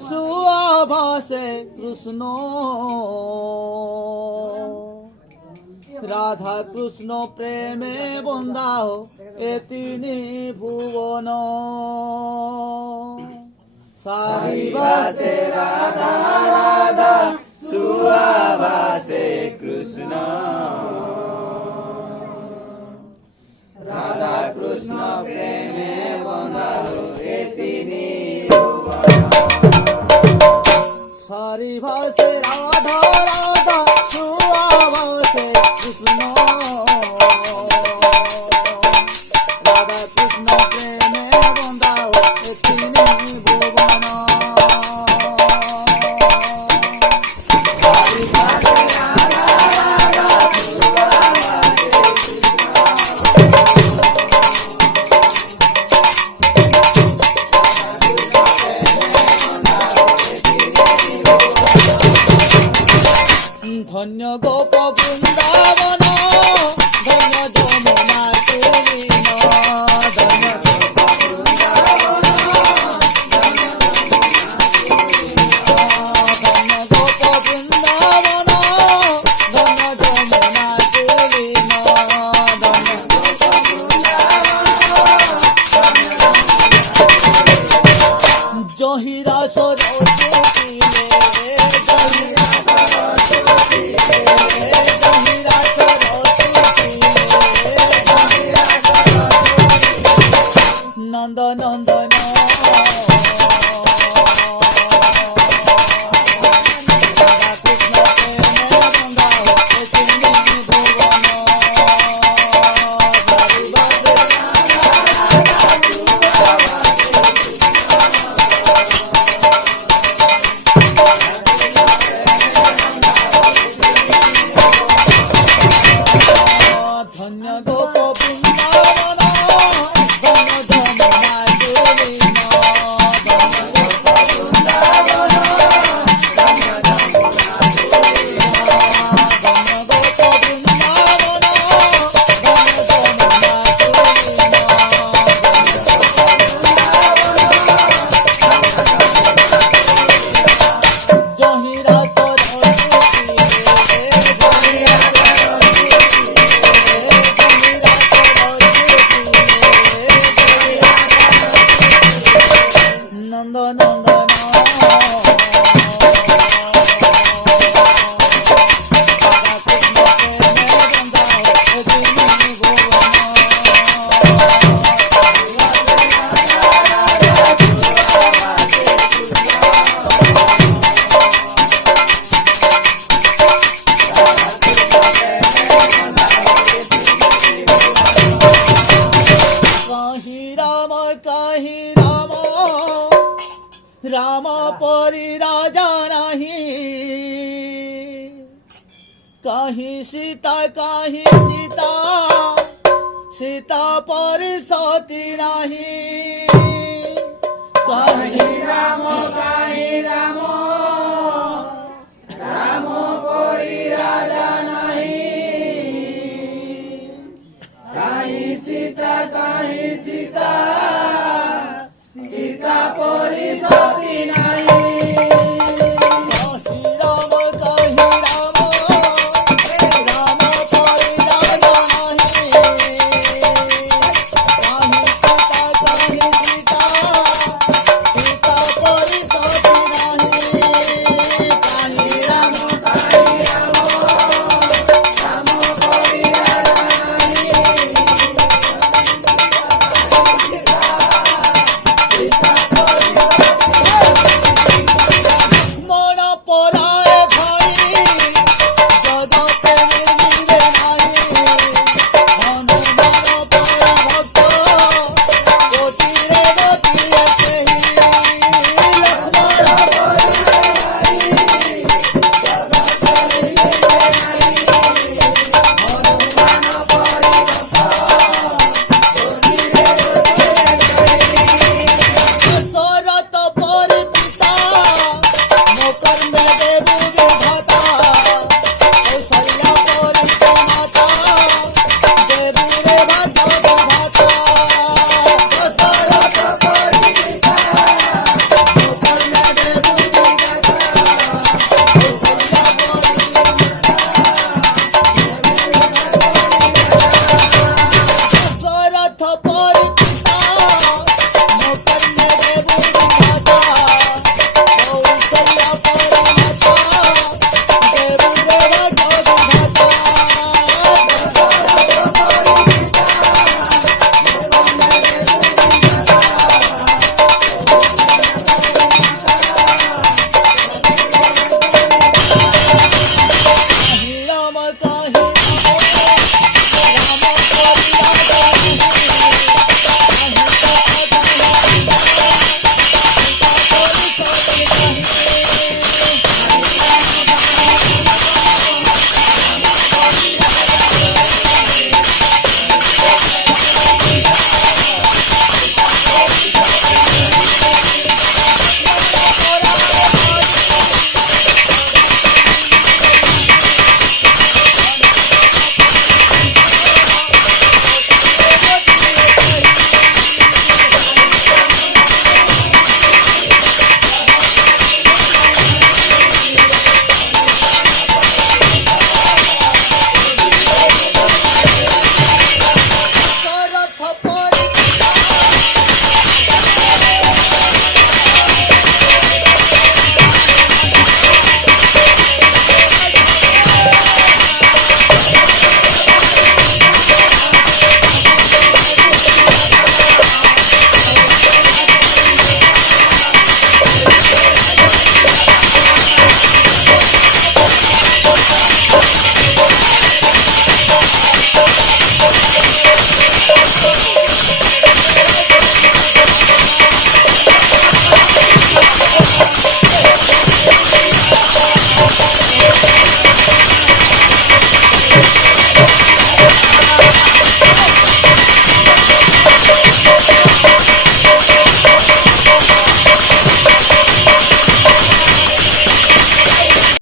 सुआभासे कृष्ण राधा कृष्ण प्रेमे बंदाह ए तीनी भुवन सारिवासे राधा राधा सुआभासे कृष्ण राधा कृष्ण प्रेमे बंदाह ए तीनी सारिभासे राधा राधा सुआभासे कृष्ण राधा कृष्ण प्रेमे बंदाओ ए तीनी भुवन धन्य गोप वृंदावन धन्य जमुना कुलीन धन्य गोप वृंदावन धन्य जमुना कुलीन जहिरा सरस्वती नंद नंदन धन्य गोप वृंदावन धन्य जमुना कुलीन धन्य गोप वृंदावन धन्य जमुना कुलीन जहिरा सरस्वती नंद नंदन कहीं राम राम परि राजा नहीं कहीं सीता सीता परि सती नहीं कहीं राम कहीं